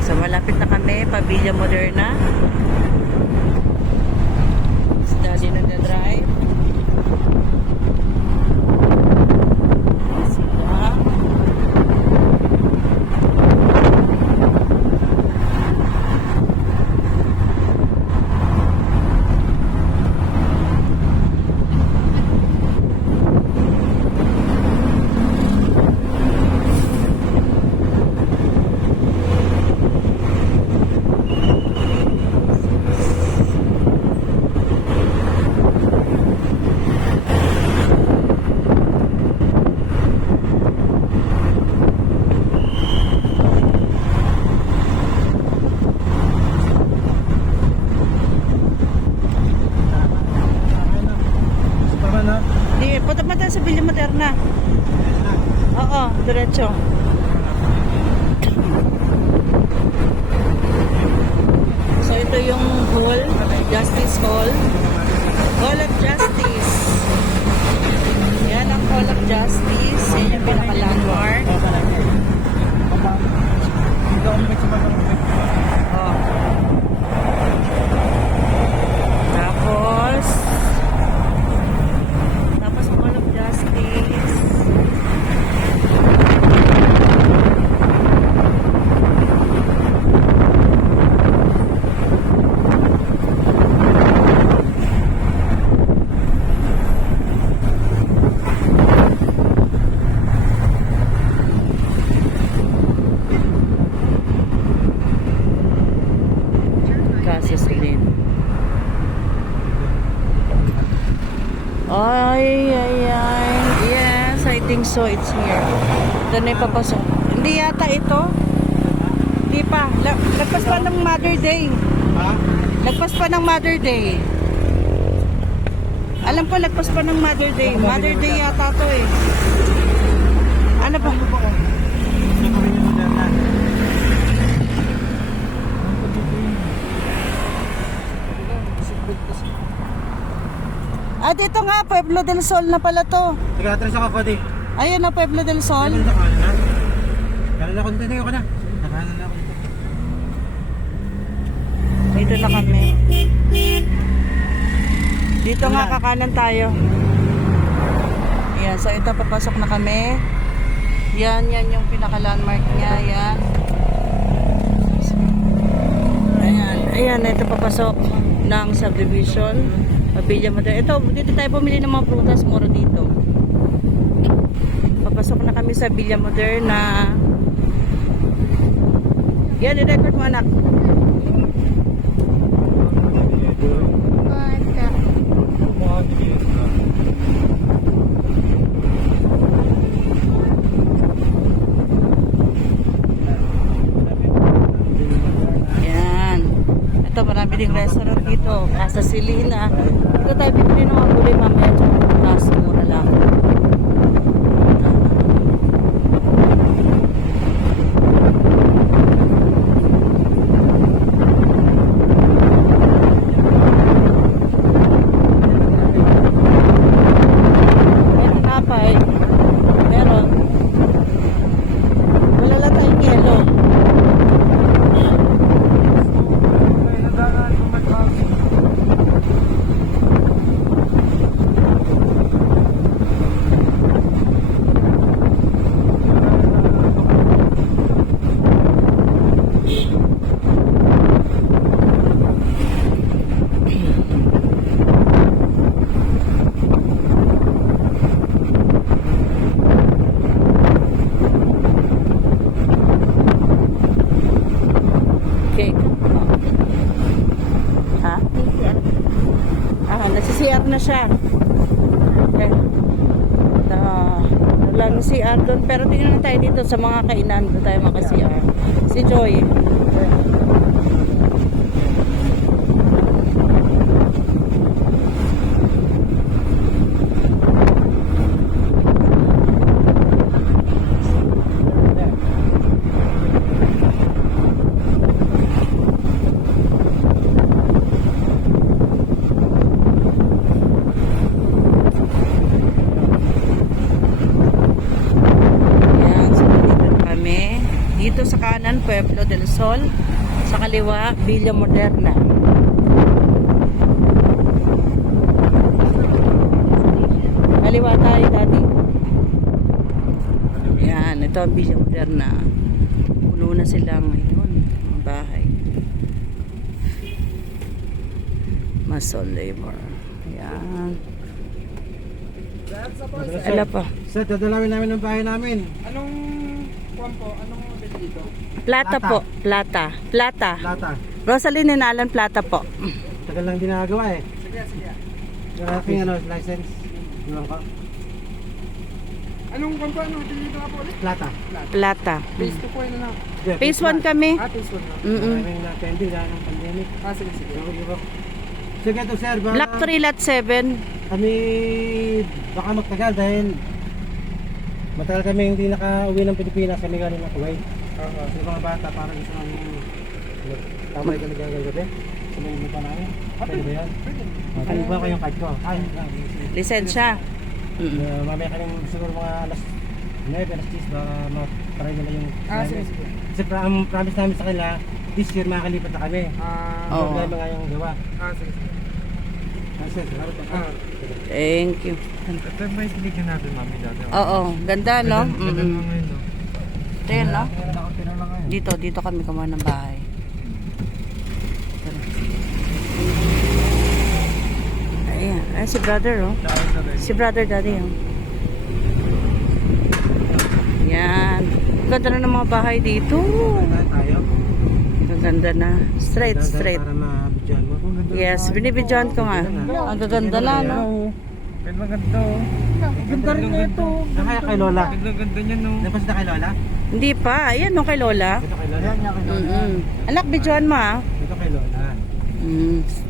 So malapit na kami, Pavilla Moderna. Si Daddy nagda-drive. Sila. Di, punta pa tayo sa Villa Moderna. Oo, diretso. So ito yung hall, Justice Hall. Hall of Justice. Yan ang Hall of Justice. Yan yung pinaka-landmark. Oh. Tapos Hall of Justice. Cassius Lane. Ay. Yes, I think so. It's here. Doon na ipapasok. Hindi yata ito. Hindi pa. Lagpas pa ng Mother Day. Ha? Lagpas pa ng Mother Day. Alam ko, lagpas pa ng Mother Day. Mother Day yata to eh. Ano ba? Ah, dito nga, Pueblo del Sol na pala to. Teka, atras ako, pati. Ayun na, Pueblo del Sol. Kanan na. Kanan na, konti ko na. Nakanan na ako dito. Dito na kami. Dito nga, kakanan tayo. Ayan, so ito, papasok na kami. Yan yung pinaka-landmark niya. Yan. Ayan, ito papasok ng subdivision. Pavilla Moderna. Ito, dito tayo pumili ng mga prutas. Mura dito. Papasok na kami sa Villa Moderna. Yan, i-record mo anak. Yan. Ito, marami ding restaurant dito. Casa Silina. Dito tayo bibili ng mga gulay mamaya. Tsaka prutas. Mura lang. Meron. Wala lang tayong yelo. Okay. Ha? Nasi-CR na siya. Okay. Wala na CR doon. Pero tingnan na tayo dito sa mga kainan. Doon tayo maka-CR. Si Joy. Dito sa kanan, Pueblo del Sol. Sa kaliwa, Villa Moderna. Kaliwa tayo, Daddy. Yan, ito ang Villa Moderna. Puno na sila ngayon. Ang bahay. Masol labor. Yan. Ala pa. Sir, dadalawin namin ang bahay namin. Anong kuwan po? Anong model dito? Plata po. Plata. Plata. Lata. Rosaline Inalan Plata po. Tagal lang ginagawa eh. Sige, sige. Yung aking license. Iwan ko. Anong kuwan po? Anong model dito nga po ulit? Plata. Plata. Phase 2 po yun na. Phase 1 kami. Phase 1 na. Maraming na-attending dahil ng pandemic. Sige, sige. Sige to sir, Block 3 lot 7. kami baka magtagal dahil matagal kami hindi naka-uwi ng Pilipinas, kami galing ng Kuwait. So mga bata parang gusto namin tama ikaw nagagawa gabi. Sumay mo pa namin. Pwede ba yan? Kaya ba kayong card ko? Ay, Lisensya. mamaya ka rin siguro mga alas 9, alas 10 baka matry nila yung Sige, sige. kasi ang promise namin sa kanila this year makakalipat na kami. Oo. Problema nga yung gawa. Sige, sige. Kasi salamat po. Thank you. Ito ba yung binigyan natin, mami, dati? Oo, ganda no? Ganda naman ngayon, no? Ito yun, no? Meron akong tinanong ngayon. Dito kami kumuha ng bahay. Ayan, ay si brother, oh. Si brother daddy, oh. Yan. Ganda na ng mga bahay dito. Tayo. Ang ganda na. Straight. Para mabidyan mo. Yes, binibidyan ko nga. Ang gaganda na, no? Pero maganda, oh. Ganda rin na ito. Nakaya kay Lola. Ganda niya, no? Napos na kay Lola? Hindi pa. Ayan, no, kay Lola. Ito kay Lola. Yan kay Lola. Anak, bidyan mo, ah. Ito kay Lola.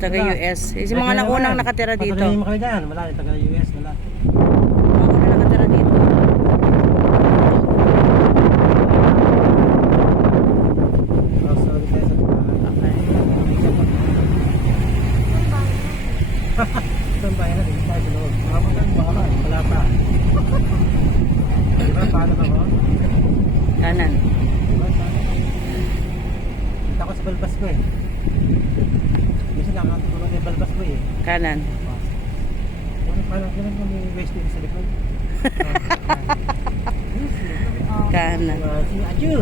Taga US. Yung mga naunang nakatira dito. Patulungin mo kami dyan. Wala, taga US. Wala. Mga unang nakatira dito. Sorry tayo sa Isang bayan na din tayo sa loob. Wala pa. Diba? Paano ba ko? Kanan. Kita ko sa balbas ko eh. Minsan nakakatulog yung balbas ko eh. Kanan. Parang ganun mo may waste dito sa likod. Kanan. Si Aju!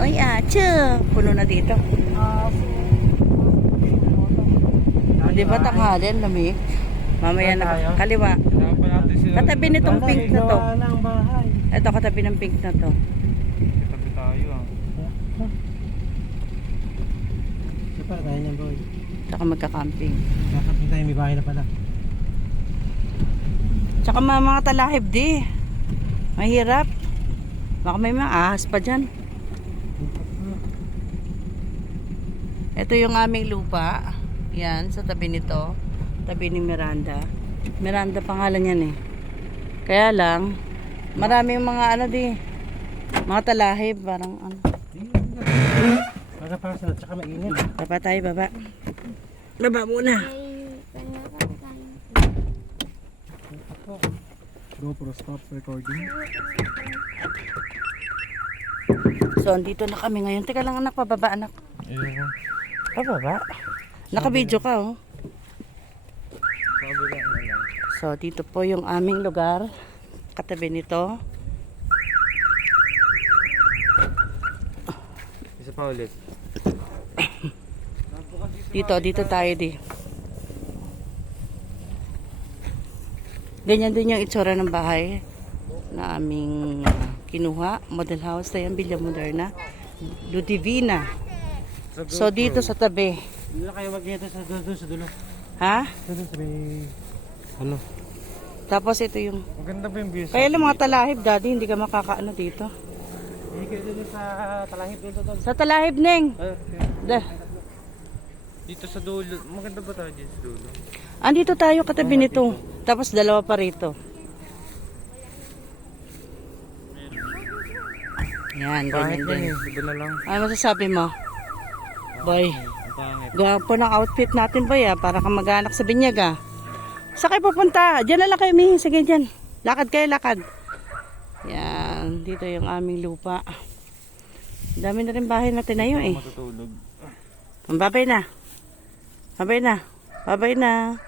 Oy, acho. Puno na dito. Di ba tanghali? Lamig. Mamaya na. Kaliwa. Kailangan pa natin sila. Katabi nitong pink na to. Gawa ng bahay. Ito katabi ng pink na to. Katabi tayo, ah. Ito para tayo niyan boy. Tsaka magka-camping. Kakapin tayo, may bahay na pala. Tsaka mga talahib di. Mahirap. Baka may mga ahas pa dyan. Ito yung aming lupa. Yan, sa tabi nito. Tabi ni Miranda. Miranda pangalan yan eh. Kaya lang, maraming mga ano di. Mga talahib. Parang ano. Pagkapasan at saka mainit. Baba tayo, baba. Baba muna. GoPro, stop recording. So, andito na kami ngayon. Teka lang anak, pababa anak. Ayun. Pababa. Naka-video ka oh. Sabi lang na lang. So, dito po yung aming lugar. Katabi nito. Isa pa ulit. Dito tayo di. Ganyan din yung itsura ng bahay na aming kinuha. Model house na yan, Villa Moderna. Ludivina. So, dito sa tabi. Hindi na kayo mag-ito sa dulo, sa dulo. Ha? Doon sa may... Ano? Tapos ito yung... Maganda ba yung views? Kaya lang mga talahib, daddy, hindi ka makakaano dito. Hindi kayo doon sa talahib doon. Sa talahib, Neng. Da. Dito sa dulo. Maganda ba tayo dito sa dulo? Andito tayo katabi nito. Tapos dalawa pa rito. Yan, ganyan din. Iba na lang. Ano masasabi mo? Boy, Ang pangit. gwapo ng outfit natin boy ah, para kang mag-anak sa binyag ah. Saan kayo pupunta? Diyan na lang kayo, Mi. Sige, dyan. Lakad kayo, lakad. Yan, dito yung aming lupa. Dami na rin bahay na tinayo eh. Matutulog. Babay na. Babay na. Babay na.